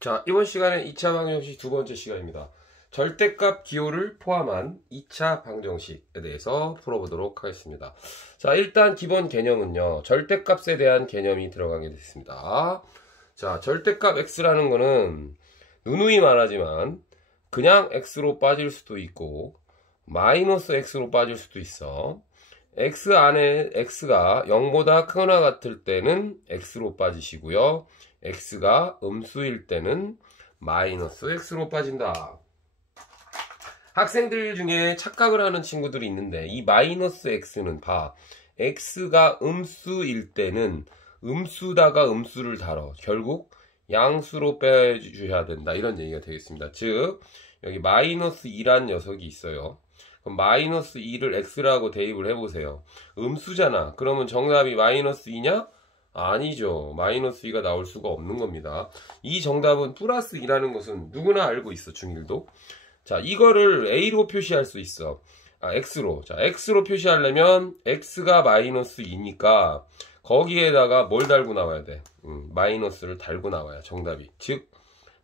자, 이번 시간에 2차 방정식 두 번째 시간입니다. 절대값 기호를 포함한 2차 방정식에 대해서 풀어보도록 하겠습니다. 자, 일단 기본 개념은요, 절대값에 대한 개념이 들어가게 됐습니다. 자, 절대값 x라는 거는 누누이 말하지만 그냥 x로 빠질 수도 있고 마이너스 x로 빠질 수도 있어. x 안에 x가 0보다 크거나 같을 때는 x로 빠지시고요. x가 음수일 때는 마이너스 x로 빠진다. 학생들 중에 착각을 하는 친구들이 있는데 이 마이너스 x는 봐. x가 음수일 때는 음수다가 음수를 다뤄. 결국 양수로 빼주셔야 된다. 이런 얘기가 되겠습니다. 즉 여기 마이너스 2란 녀석이 있어요. 그럼 마이너스 2를 x라고 대입을 해보세요. 음수잖아. 그러면 정답이 마이너스 2냐? 아니죠. 마이너스 2가 나올 수가 없는 겁니다. 이 정답은 플러스 2라는 것은 누구나 알고 있어. 중1도. 자, 이거를 a로 표시할 수 있어. x로. 자, x로 표시하려면 x가 마이너스 2니까 거기에다가 뭘 달고 나와야 돼? 마이너스를 달고 나와야 정답이. 즉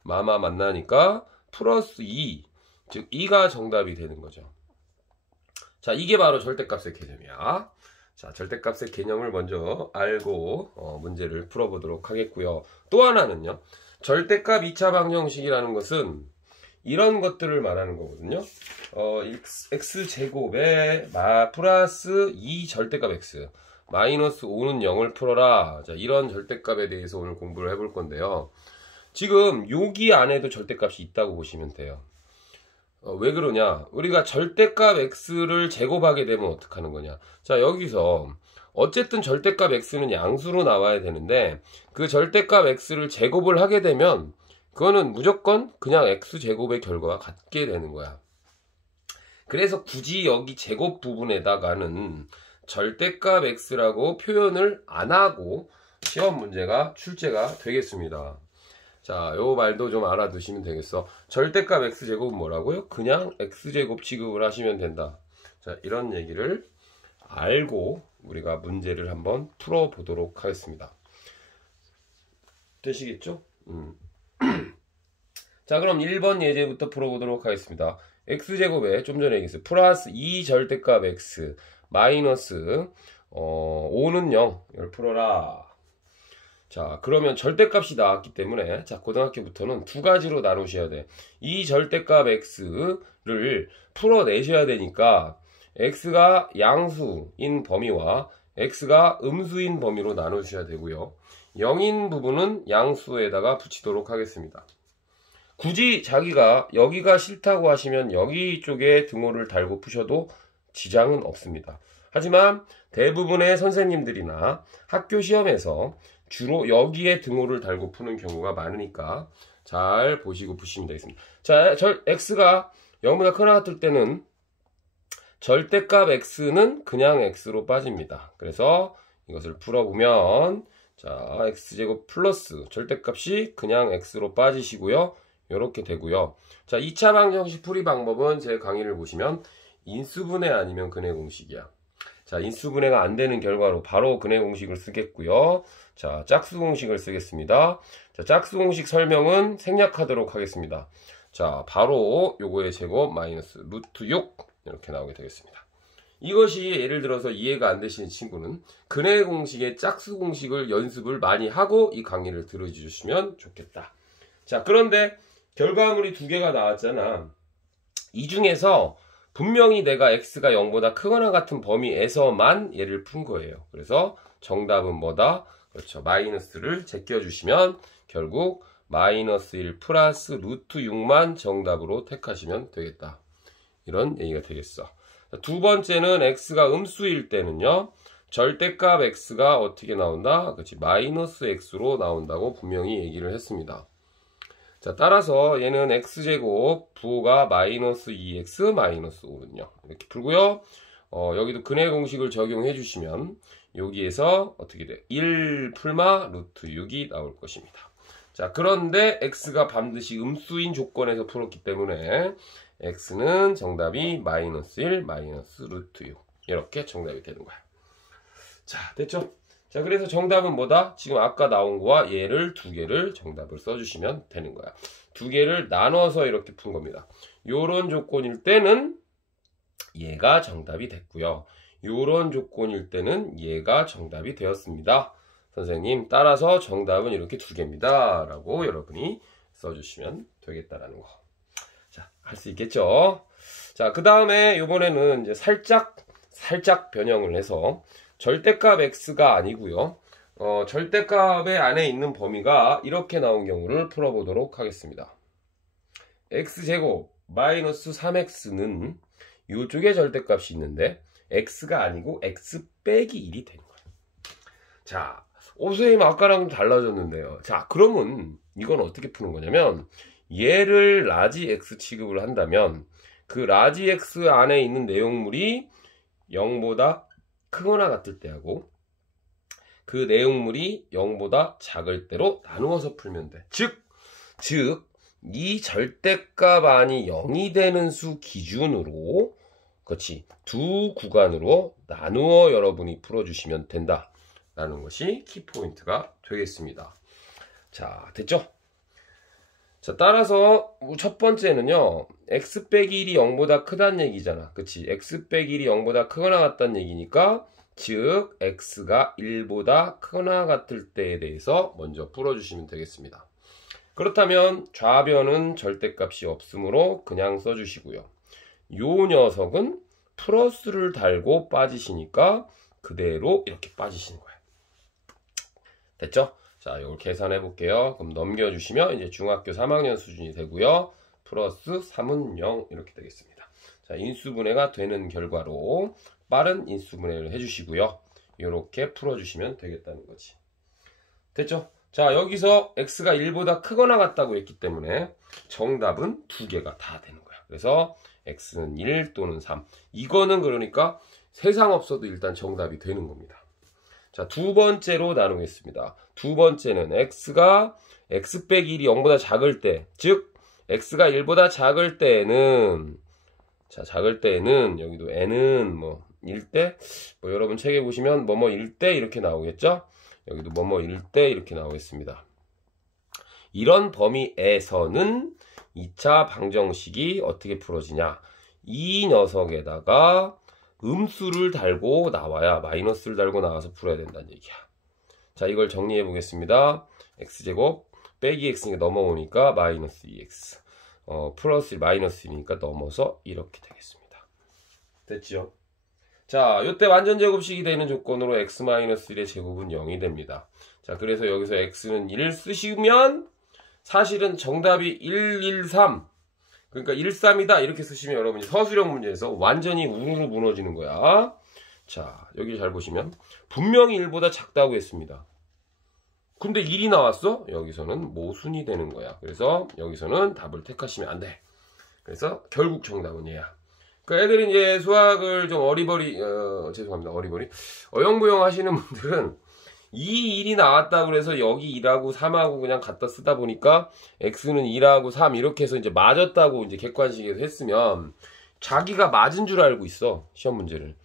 마마 만나니까 플러스 2. 즉 2가 정답이 되는 거죠. 자, 이게 바로 절대값의 개념이야. 자, 절대값의 개념을 먼저 알고 문제를 풀어보도록 하겠고요. 또 하나는요. 절대값 2차 방정식이라는 것은 이런 것들을 말하는 거거든요. x제곱에 플러스 2 절대값 x 마이너스 5는 0을 풀어라. 자, 이런 절대값에 대해서 오늘 공부를 해볼 건데요. 지금 여기 안에도 절대값이 있다고 보시면 돼요. 왜 그러냐? 우리가 절대값 x를 제곱하게 되면 어떻게 하는 거냐? 자, 여기서 어쨌든 절대값 x는 양수로 나와야 되는데 그 절대값 x를 제곱을 하게 되면 그거는 무조건 그냥 x제곱의 결과와 같게 되는 거야. 그래서 굳이 여기 제곱 부분에다가는 절대값 x라고 표현을 안 하고 시험 문제가 출제가 되겠습니다. 자, 요 말도 좀 알아두시면 되겠어. 절대값 x제곱은 뭐라고요? 그냥 x제곱 취급을 하시면 된다. 자, 이런 얘기를 알고 우리가 문제를 한번 풀어보도록 하겠습니다. 되시겠죠? 자, 그럼 1번 예제부터 풀어보도록 하겠습니다. x제곱에 좀 전에 얘기했어요. 플러스 2 절대값 x 마이너스 5는 0 이걸 풀어라. 자, 그러면 절대값이 나왔기 때문에 자, 고등학교부터는 두 가지로 나누셔야 돼. 이 절대값 x를 풀어내셔야 되니까 x가 양수인 범위와 x가 음수인 범위로 나누셔야 되고요. 0인 부분은 양수에다가 붙이도록 하겠습니다. 굳이 자기가 여기가 싫다고 하시면 여기 쪽에 등호를 달고 푸셔도 지장은 없습니다. 하지만 대부분의 선생님들이나 학교 시험에서 주로 여기에 등호를 달고 푸는 경우가 많으니까 잘 보시고 푸시면 되겠습니다. 자, x가 0보다 크거나 같을 때는 절대값 x는 그냥 x로 빠집니다. 그래서 이것을 풀어보면 자, x제곱 플러스 절대값이 그냥 x로 빠지시고요. 이렇게 되고요. 자, 2차 방정식 풀이 방법은 제 강의를 보시면 인수분해 아니면 근해 공식이야. 자, 인수분해가 안 되는 결과로 바로 근해 공식을 쓰겠고요. 자, 짝수 공식을 쓰겠습니다. 자, 짝수 공식 설명은 생략하도록 하겠습니다. 자, 바로 요거의 제곱 마이너스 루트 6 이렇게 나오게 되겠습니다. 이것이 예를 들어서 이해가 안 되시는 친구는 근해 공식의 짝수 공식을 연습을 많이 하고 이 강의를 들어주시면 좋겠다. 자, 그런데 결과물이 두 개가 나왔잖아. 이 중에서 분명히 내가 x가 0보다 크거나 같은 범위에서만 얘를 푼 거예요. 그래서 정답은 뭐다? 그렇죠. 마이너스를 제껴주시면 결국 마이너스 1 플러스 루트 6만 정답으로 택하시면 되겠다. 이런 얘기가 되겠어. 두 번째는 x가 음수일 때는요. 절대값 x가 어떻게 나온다? 그렇지. 마이너스 x로 나온다고 분명히 얘기를 했습니다. 자, 따라서 얘는 x제곱 부호가 마이너스 2x 마이너스 5는요. 이렇게 풀고요. 여기도 근해 공식을 적용해 주시면 여기에서 어떻게 돼? 1 풀마 루트 6이 나올 것입니다. 자, 그런데 x가 반드시 음수인 조건에서 풀었기 때문에 x는 정답이 마이너스 1 마이너스 루트 6 이렇게 정답이 되는 거야. 자, 됐죠? 자, 그래서 정답은 뭐다? 지금 아까 나온 거와 얘를 두 개를 정답을 써주시면 되는 거야. 두 개를 나눠서 이렇게 푼 겁니다. 요런 조건일 때는 얘가 정답이 됐고요. 요런 조건일 때는 얘가 정답이 되었습니다. 선생님, 따라서 정답은 이렇게 두 개입니다. 라고 여러분이 써주시면 되겠다라는 거. 자, 할 수 있겠죠? 자, 그 다음에 요번에는 이제 살짝 변형을 해서 절대값 x가 아니고요. 절대값의 안에 있는 범위가 이렇게 나온 경우를 풀어보도록 하겠습니다. x제곱 마이너스 3x는 이쪽에 절대값이 있는데 x가 아니고 x 빼기 1이 되는 거예요. 자, 선생님 아까랑 달라졌는데요. 자, 그러면 이건 어떻게 푸는 거냐면 얘를 라지 x 취급을 한다면 그 라지 x 안에 있는 내용물이 0보다 크거나 같을 때하고 그 내용물이 0보다 작을 때로 나누어서 풀면 돼. 즉 이 절대값 안이 0이 되는 수 기준으로 그렇지 두 구간으로 나누어 여러분이 풀어주시면 된다 라는 것이 키포인트가 되겠습니다. 자, 됐죠? 자, 따라서 첫 번째는요, x 빼기 1이 0보다 크다는 얘기잖아. 그치? x 빼기 1이 0보다 크거나 같다는 얘기니까 즉 x가 1보다 크거나 같을 때에 대해서 먼저 풀어주시면 되겠습니다. 그렇다면 좌변은 절대값이 없으므로 그냥 써주시고요. 요 녀석은 플러스를 달고 빠지시니까 그대로 이렇게 빠지시는 거예요. 됐죠? 자, 이걸 계산해 볼게요. 그럼 넘겨주시면 이제 중학교 3학년 수준이 되고요. 플러스 3은 0 이렇게 되겠습니다. 자, 인수분해가 되는 결과로 빠른 인수분해를 해주시고요. 이렇게 풀어주시면 되겠다는 거지. 됐죠? 자, 여기서 x가 1보다 크거나 같다고 했기 때문에 정답은 두 개가 다 되는 거야. 그래서 x는 1 또는 3. 이거는 그러니까 세상 없어도 일단 정답이 되는 겁니다. 자, 두 번째로 나누겠습니다. 두 번째는 x가 x 빼기 1이 0보다 작을 때, 즉 x가 1보다 작을 때는 자, 작을 때는 여기도 n은 뭐 1대 뭐 여러분 책에 보시면 뭐뭐 1대 이렇게 나오겠죠? 여기도 뭐뭐 1대 이렇게 나오겠습니다. 이런 범위에서는 2차 방정식이 어떻게 풀어지냐? 이 녀석에다가 음수를 달고 나와야 마이너스를 달고 나와서 풀어야 된다는 얘기야. 자, 이걸 정리해 보겠습니다. x제곱 빼기 x니까 넘어오니까 마이너스 2x 플러스 마이너스 2니까 넘어서 이렇게 되겠습니다. 됐죠? 자, 요때 완전 제곱식이 되는 조건으로 x-1의 제곱은 0이 됩니다. 자, 그래서 여기서 x는 1을 쓰시면 사실은 정답이 113 그러니까 13이다 이렇게 쓰시면 여러분이 서술형 문제에서 완전히 우르르 무너지는 거야. 자, 여기 잘 보시면 분명히 1보다 작다고 했습니다. 근데 1이 나왔어? 여기서는 모순이 되는 거야. 그래서 여기서는 답을 택하시면 안 돼. 그래서 결국 정답은 얘야. 그러니까 애들이 이제 수학을 좀 죄송합니다. 어영부영 하시는 분들은 이 1이 나왔다 그래서 여기 2하고 3하고 그냥 갖다 쓰다 보니까 x는 2하고 3 이렇게 해서 이제 맞았다고 이제 객관식에서 했으면 자기가 맞은 줄 알고 있어. 시험 문제를.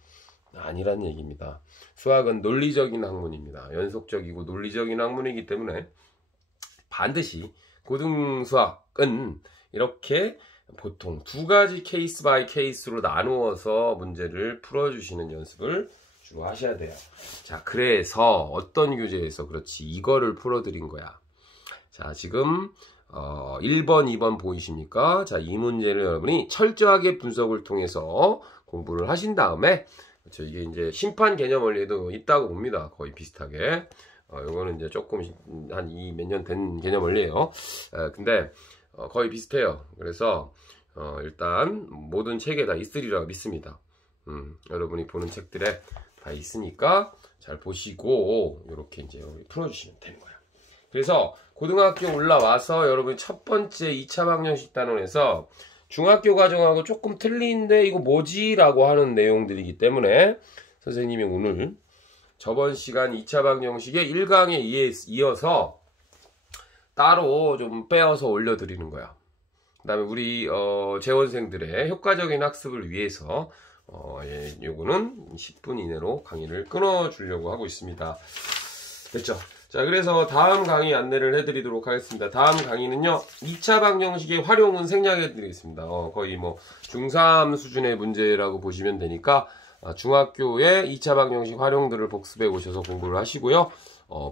아니란 얘기입니다. 수학은 논리적인 학문입니다. 연속적이고 논리적인 학문이기 때문에 반드시 고등수학은 이렇게 보통 두 가지 케이스 바이 케이스로 나누어서 문제를 풀어주시는 연습을 주로 하셔야 돼요. 자, 그래서 어떤 교재에서 그렇지 이거를 풀어드린 거야. 자, 지금 1번, 2번 보이십니까? 자, 이 문제를 여러분이 철저하게 분석을 통해서 공부를 하신 다음에 그렇죠, 이게 이제 심판 개념 원리에도 있다고 봅니다. 거의 비슷하게. 요거는 이제 조금 한 몇 년 된 개념 원리예요. 근데 거의 비슷해요. 그래서 일단 모든 책에 다 있으리라고 믿습니다. 여러분이 보는 책들에 다 있으니까 잘 보시고 이렇게 이제 풀어주시면 되는 거야. 그래서 고등학교 올라와서 여러분이 첫 번째 2차 방정식 단원에서 중학교 과정하고 조금 틀린데 이거 뭐지? 라고 하는 내용들이기 때문에 선생님이 오늘 저번 시간 2차 방정식의 1강에 이어서 따로 좀 빼어서 올려드리는 거야. 그 다음에 우리 재원생들의 효과적인 학습을 위해서 예, 요거는 10분 이내로 강의를 끊어주려고 하고 있습니다. 됐죠? 자, 그래서 다음 강의 안내를 해드리도록 하겠습니다. 다음 강의는요, 2차 방정식의 활용은 생략해드리겠습니다. 거의 뭐 중3 수준의 문제라고 보시면 되니까 중학교의 2차 방정식 활용들을 복습해 오셔서 공부를 하시고요.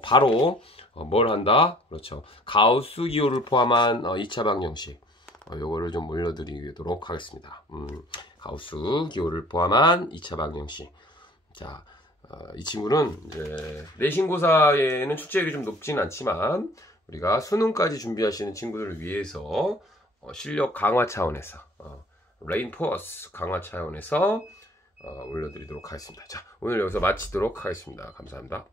바로 뭘 한다? 그렇죠. 가우스 기호를 포함한 2차 방정식. 요거를 좀 올려드리도록 하겠습니다. 가우스 기호를 포함한 2차 방정식. 자, 이 친구는 이제 내신고사에는 출제율이 좀 높진 않지만 우리가 수능까지 준비하시는 친구들을 위해서 실력 강화 차원에서 레인포스 강화 차원에서 올려드리도록 하겠습니다. 자, 오늘 여기서 마치도록 하겠습니다. 감사합니다.